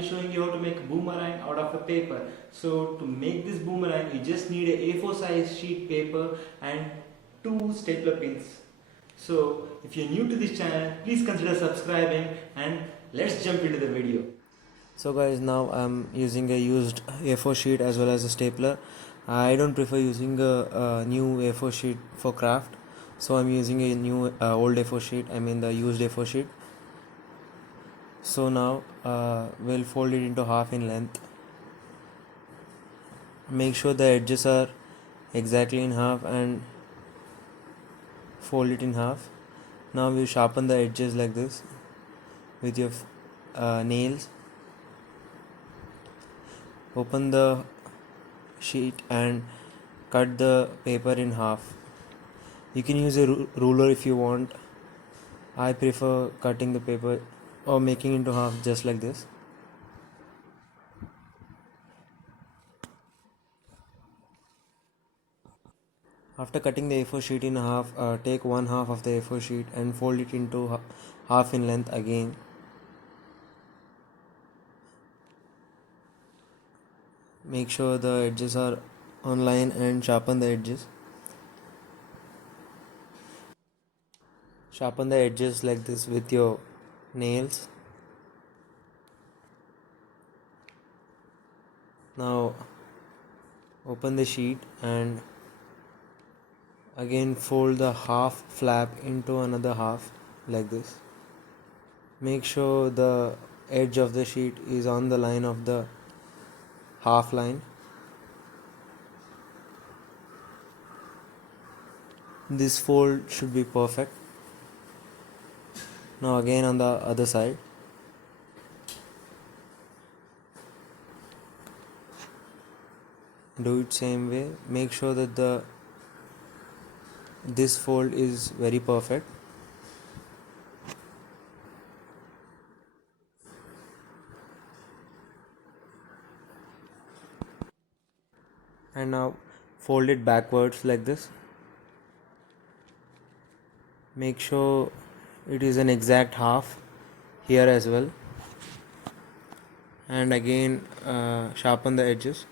be showing you how to make a boomerang out of a paper. So to make this boomerang, you just need a A4 size sheet paper and two stapler pins. So if you're new to this channel, please consider subscribing and let's jump into the video. So guys, now I'm using a used A4 sheet as well as a stapler. I don't prefer using a new A4 sheet for craft, so I'm using a new old A4 sheet, I mean the used A4 sheet. So now we'll fold it into half in length. Make sure the edges are exactly in half and fold it in half. Now we sharpen the edges like this with your nails. Open the sheet and cut the paper in half. You can use a ruler if you want. I prefer cutting the paper or making into half just like this. After cutting the A4 sheet in half, take one half of the A4 sheet and fold it into half in length again. Make sure the edges are on line and sharpen the edges. Sharpen the edges like this with your nails. Now open the sheet and again fold the half flap into another half like this. Make sure the edge of the sheet is on the line of the half line. This fold should be perfect. Now again on the other side. Do it same way. Make sure that this fold is very perfect. And now fold it backwards like this. Make sure it is an exact half here as well. And again sharpen the edges.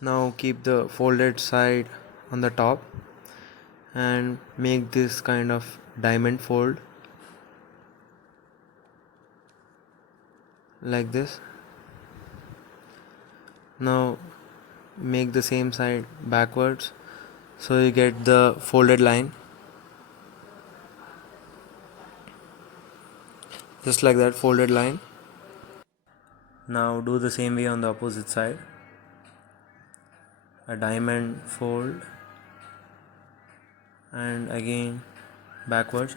Now keep the folded side on the top and make this kind of diamond fold like this. Now make the same side backwards so you get the folded line, just like that, folded line. Now do the same way on the opposite side, a diamond fold and again backwards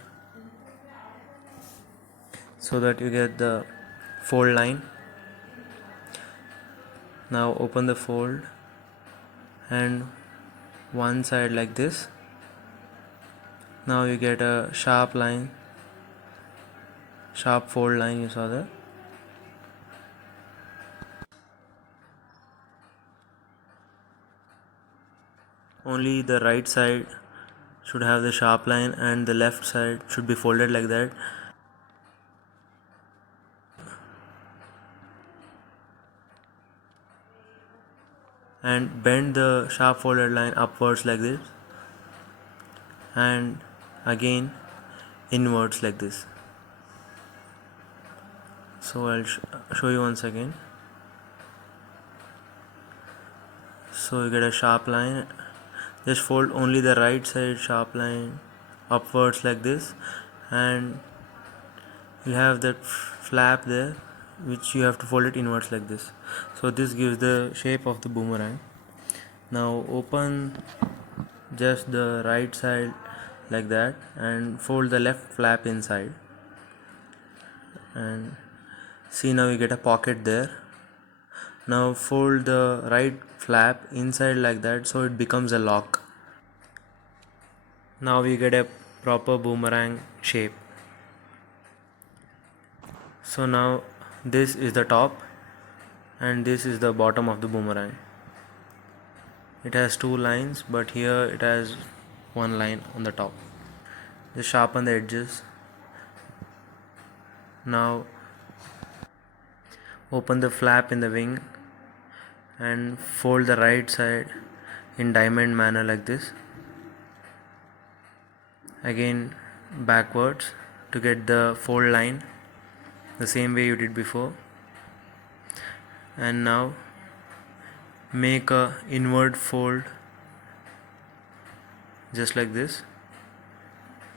so that you get the fold line. Now open the fold and one side like this. Now you get a sharp line, sharp fold line, you saw that. Only the right side should have the sharp line and the left side should be folded like that. And bend the sharp folded line upwards like this and again inwards like this. So I'll show you once again. So you get a sharp line, just fold only the right side sharp line upwards like this, and you have that flap there which you have to fold it inwards like this. So this gives the shape of the boomerang. Now open just the right side like that and fold the left flap inside, and see, now you get a pocket there. Now fold the right flap inside like that so it becomes a lock. Now we get a proper boomerang shape. So now this is the top and this is the bottom of the boomerang. it has two lines, but here it has one line on the top. Just sharpen the edges. Now open the flap in the wing and fold the right side in diamond manner like this. Again backwards to get the fold line the same way you did before. And now make a inward fold just like this.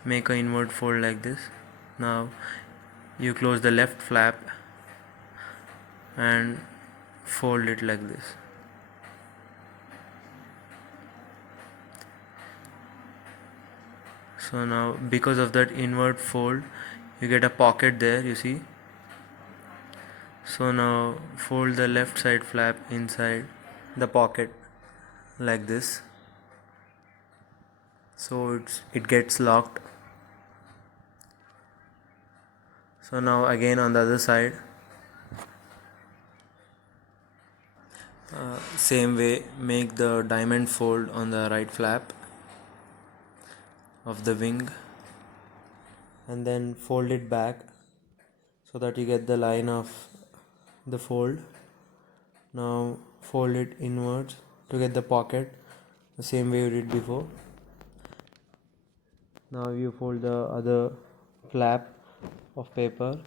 Make a inward fold like this. Now you close the left flap and fold it like this. So now because of that inward fold you get a pocket there, you see. So now fold the left side flap inside the pocket like this, so it gets locked. So now again on the other side, same way, make the diamond fold on the right flap of the wing and then fold it back so that you get the line of the fold. Now fold it inwards to get the pocket the same way you did before. Now you fold the other flap of paper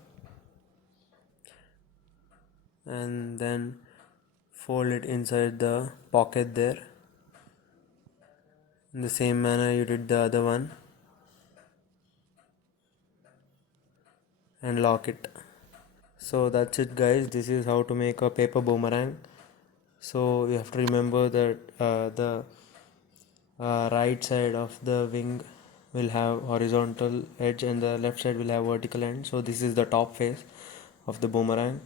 and then fold it inside the pocket there in the same manner you did the other one and lock it. So that's it guys, this is how to make a paper boomerang. So you have to remember that the right side of the wing will have horizontal edge and the left side will have vertical end. So this is the top face of the boomerang.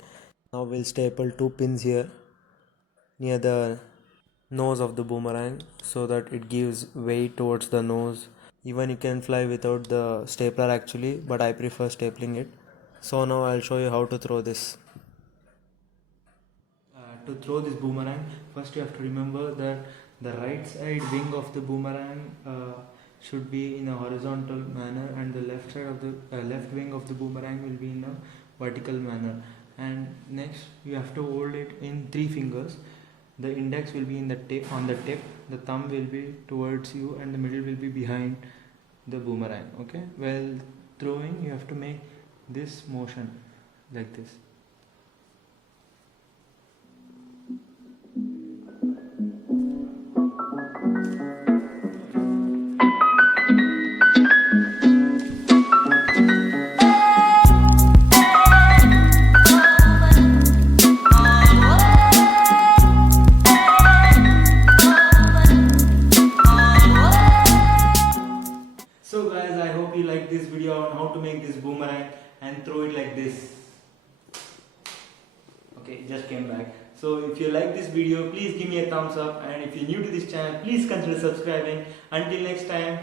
Now we'll staple two pins here near the nose of the boomerang so that it gives weight towards the nose. Even you can fly without the stapler actually, but I prefer stapling it. So now I'll show you how to throw this. To throw this boomerang, first you have to remember that the right side wing of the boomerang should be in a horizontal manner and the left side of the left wing of the boomerang will be in a vertical manner. And next you have to hold it in 3 fingers. The index will be in the tip, on the tip, the thumb will be towards you and the middle will be behind the boomerang. Okay, while throwing you have to make this motion like this. So guys, I hope you like this video on how to make this boomerang and throw it like this. Okay, it just came back. So if you like this video, please give me a thumbs up, and if you're new to this channel, please consider subscribing. Until next time,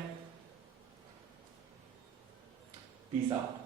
peace out.